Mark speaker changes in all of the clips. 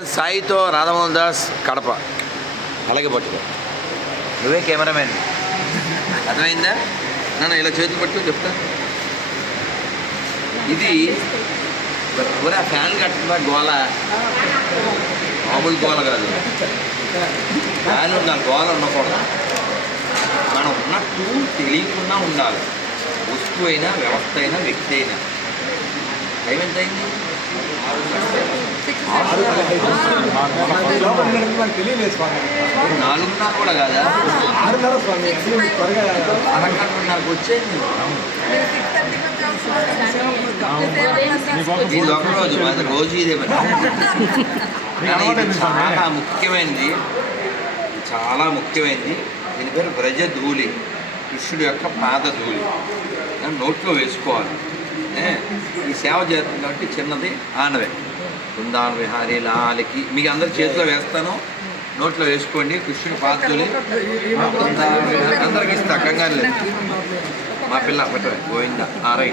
Speaker 1: సాయితో రాధమోహన్ దాస్ కడప అలాగే పట్టుకో. నువ్వే కెమెరామెన్ అర్థమైందా? నన్ను ఇలా చేతులు పట్టుకో చెప్తా. ఇది ఊరా ఫ్యాన్ కట్టిన గోల. మామూలు గోల కాదు. ఫ్యాన్ ఉండాలి గోల ఉండకూడదు. మనం ఉన్నట్టు తెలియకుండా ఉండాలి. వస్తువు అయినా వ్యవస్థ అయినా వ్యక్తి అయినా. టైం ఎంత అయింది నాలుగున్నర కూడా కాదా?
Speaker 2: ఆరున్నర స్వామి త్వరగా
Speaker 1: అరగంటన్నరకు వచ్చేది. ఇది ఒక రోజు మాది రోజు ఇదే కానీ ఇది చాలా ముఖ్యమైనది చాలా ముఖ్యమైనది దీని పేరు బ్రజధూళి కృష్ణుడు యొక్క పాద ధూళి నోట్లో వేసుకోవాలి. ఈ సేవ చేస్తుంది కాబట్టి చిన్నది ఆనవే. బృందావన విహారీ లాలికి. మీకు అందరి చేతిలో వేస్తాను. నోట్లో వేసుకోండి. కృష్ణుడి విహారీ. అందరికి ఇస్తా కంగారు లేదు. మా పిల్ల పెట్టవే గోవింద ఆరై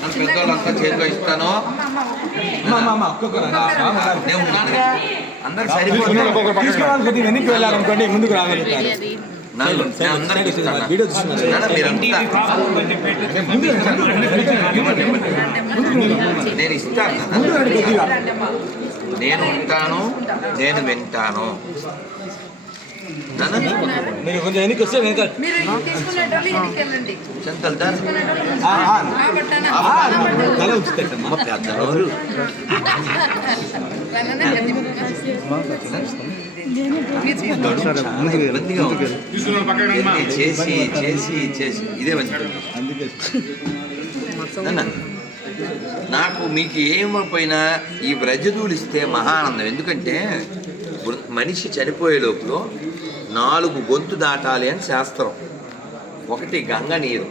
Speaker 1: నన్ను పెద్దవాళ్ళంతా చేతిలో ఇస్తాను. నేను ఉన్నానుగా అందరికి సరిపోతుంది
Speaker 2: ముందుకు రాగలుగుతారు.
Speaker 1: నన్ను నేను అందరికి ఇస్తాను నేను ఉంటాను నేను వింటాను
Speaker 2: మీరు కొంచెం వస్తే వెనక
Speaker 3: మీరు
Speaker 1: చేసి చేసి చేసి ఇదే మంచిది నాకు మీకు ఏమైపోయినా ఈ వ్రజధూలు ఇస్తే మహానందం ఎందుకంటే మనిషి చనిపోయే లోపల నాలుగు గొంతు దాటాలి అని శాస్త్రం. ఒకటి గంగ నీరు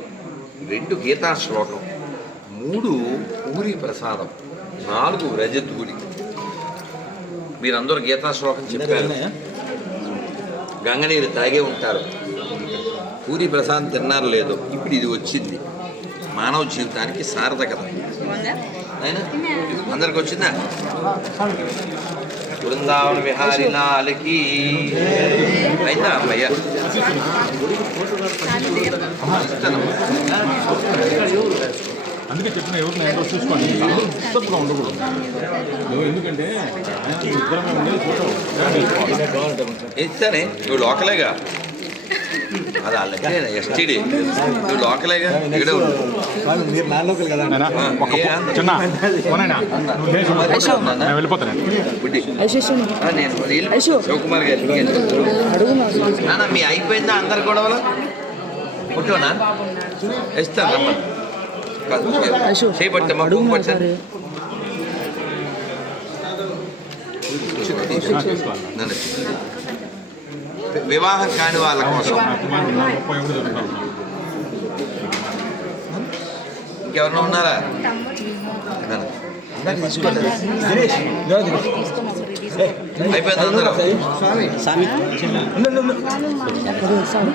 Speaker 1: రెండు గీతా శ్లోకం మూడు పూరి ప్రసాదం నాలుగు వ్రజధూళి. మీరందరూ గీతా శ్లోకం చెప్పారు. గంగ నీరు తాగే ఉంటారు. పూరి ప్రసాదం తిన్నారు లేదో. ఇప్పుడు ఇది వచ్చింది. మానవ జీవితానికి సార్థకత అందరికి వచ్చిందా? బృందావన విహారి లాలకి అయిందా అమ్మయ్య.
Speaker 4: అందుకే చెప్పిన ఎవరిని ఏంటో చూసుకోండి. డిస్టర్బ్గా ఉండకూడదు. నువ్వు ఎందుకంటే ఇద్దరమే ఉండేది ఫోటో.
Speaker 1: ఇస్తానే నువ్వు లోకలేగా? అది వాళ్ళకి ఎస్టీడీ నువ్వు లోకలేగా? ఇక్కడే
Speaker 2: మీరు నా లోకల్ కదా?
Speaker 4: చిన్న. నేను వెళ్ళిపోతాను.
Speaker 1: నేను శివకుమార్. నాన్న మీ అయిపోయిందా అందరు గొడవలు? ఇస్తాను రమ్మని. కాదు చేపట్టమ్మా పువ్వు పట్టాను నన్ను. వివాహం కాని వాళ్ళ కోసం
Speaker 4: ముప్పై ఒకటి జరుగుతాను
Speaker 1: ఇంకెవరన్నా ఉన్నారా నన్ను.
Speaker 2: దినేష్ జ్యోతి.
Speaker 1: అయిపోయింది అందరూ
Speaker 2: స్వామి ఉండు, ఉండు, ఉండు.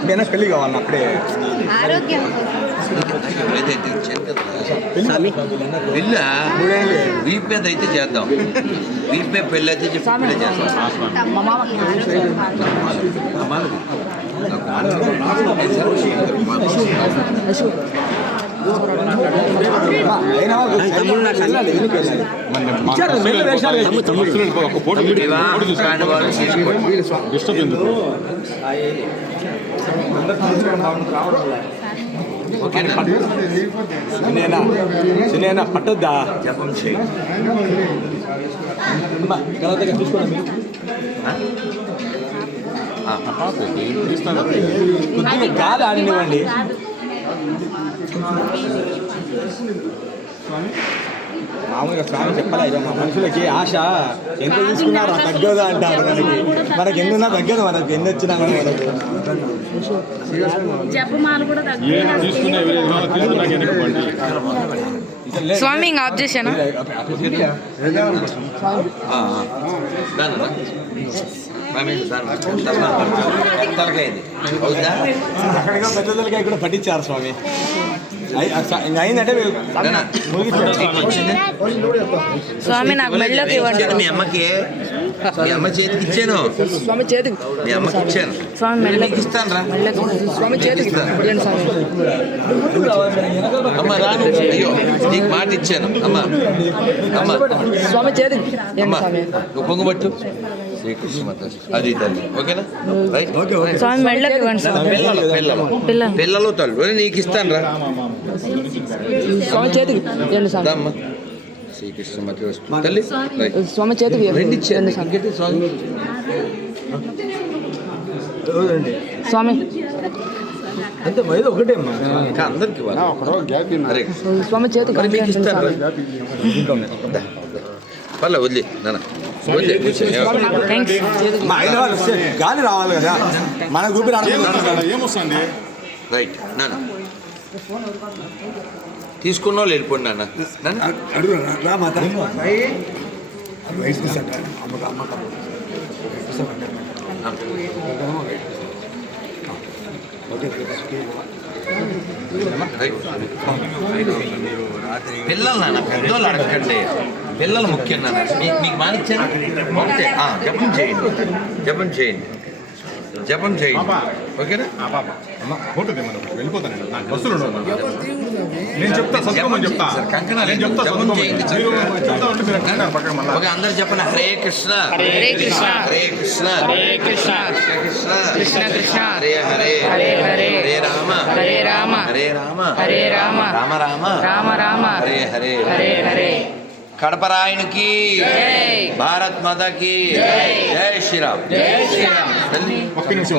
Speaker 2: మీనా పెళ్లి కావాలి అప్పుడే
Speaker 3: ఆరోగ్యం
Speaker 1: ఎవరైతే ఇచ్చాను కదా పెళ్ళ
Speaker 2: మూడేళ్ళు.
Speaker 1: వీప్ మీద అయితే చేద్దాం వీప్ మీద పెళ్ళి అయితే చెప్పి పెళ్ళి చేద్దాం అమ్మాలి.
Speaker 2: అయినా వాళ్ళు వెళ్ళాలి, వెనక్కి వెళ్ళాలి. ఇచ్చారు, మెల్ల వేషాలు వేసి.
Speaker 4: ఒక ఫోటో
Speaker 1: వివాహం కాని వాళ్ళు చేసుకోండి.
Speaker 4: డిస్టర్బ్ ఎందుకు
Speaker 1: ఓకేనా
Speaker 2: సునేనా సినేనా పట్టొద్దా
Speaker 1: జపం చేయి
Speaker 2: చూసుకోండి మీరు
Speaker 1: ఆ.
Speaker 4: తీస్తాను
Speaker 2: కొద్దిగా గాలి ఆడినివ్వండి మామూలుగా స్వామి చెప్పలే ఇక మా మనుషులకి ఆశ. ఎంత తీసుకున్నారో తగ్గదా అంటారు మనకి. మనకి ఎన్నున్నా తగ్గదు మనకి. ఎన్ని వచ్చినా కూడా మనకు.
Speaker 5: స్వామి ఆఫ్ చేశాను?
Speaker 2: అక్కడిగా పెద్దలకి కూడా పట్టించారు స్వామి.
Speaker 5: స్వామి నాకు మెళ్ళకి ఇవ్వండి.
Speaker 1: మీ అమ్మకి? మీ అమ్మ చేతికి ఇచ్చాను.
Speaker 6: స్వామి చేతికి.
Speaker 1: మీ అమ్మకి ఇచ్చాను.
Speaker 5: స్వామి
Speaker 1: నీకు ఇస్తాను రా.
Speaker 6: స్వామి చేతికి.
Speaker 1: ఇస్తాను. అమ్మ రాను. అయ్యో నీకు మాట ఇచ్చాను. అమ్మ అమ్మ.
Speaker 6: స్వామి చేతికి.
Speaker 1: అమ్మ నువ్వు పొంగబట్టు శ్రీకృష్ణ అది తల్లి ఓకేనా? రైట్
Speaker 5: స్వామి మెల్లకి ఇవ్వండి స్వామి.
Speaker 1: పిల్లలు పిల్లలు
Speaker 5: పిల్లలు
Speaker 1: పిల్లలు తల్లు నీకు ఇస్తాను రా
Speaker 6: స్వామి. చేతికి
Speaker 1: అమ్మ శ్రీకృష్ణ తల్లి.
Speaker 6: చేతికి
Speaker 1: రెండు
Speaker 2: మైదా ఒకటే అమ్మా.
Speaker 1: ఇంకా అందరికి
Speaker 6: చేతికి
Speaker 1: వదిలే. నాన్న.
Speaker 2: మా వాళ్ళు వస్తే గాలి రావాలి కదా. మన ఆడుకుంటున్నాం
Speaker 4: ఏమొస్తుంది
Speaker 1: రైట్ నాన్న. తీసుకున్న వాళ్ళు వెళ్ళిపోండి నాన్న. పిల్లలు నాన్న పెద్దోళ్ళు అడగండి పిల్లలు ముఖ్యం నాన్న మీ- మీకు మానిచ్చాను ఒకటే జపం చేయండి. జపం చేయండి. జపం చేయండి. ఓకేనా?
Speaker 4: వెళ్ళిపోతాను నేను. నాకు బస్సులు ఉండవు నేను చెప్తా
Speaker 1: కంకణాలు జపం. చేయండి. ఓకే అందరు చెప్పండి హరే కృష్ణ.
Speaker 5: హరే కృష్ణ.
Speaker 1: హరే కృష్ణ.
Speaker 5: హరే కృష్ణ.
Speaker 1: కృష్ణ.
Speaker 5: కృష్ణ కృష్ణ.
Speaker 1: హరే హరే.
Speaker 5: హరే హరే.
Speaker 1: హరే రామ.
Speaker 5: హరే రామ.
Speaker 1: హరే రామ.
Speaker 5: హరే రామ.
Speaker 1: రామ రామ.
Speaker 5: రామ రామ.
Speaker 1: హరే హరే.
Speaker 5: హరే హరే.
Speaker 1: కడపరాయనికి భారత్ మాతాకి జై. శ్రీరామ్.
Speaker 5: జై శ్రీరామ్.
Speaker 1: తల్లి
Speaker 4: ఒక్క నిమిషం.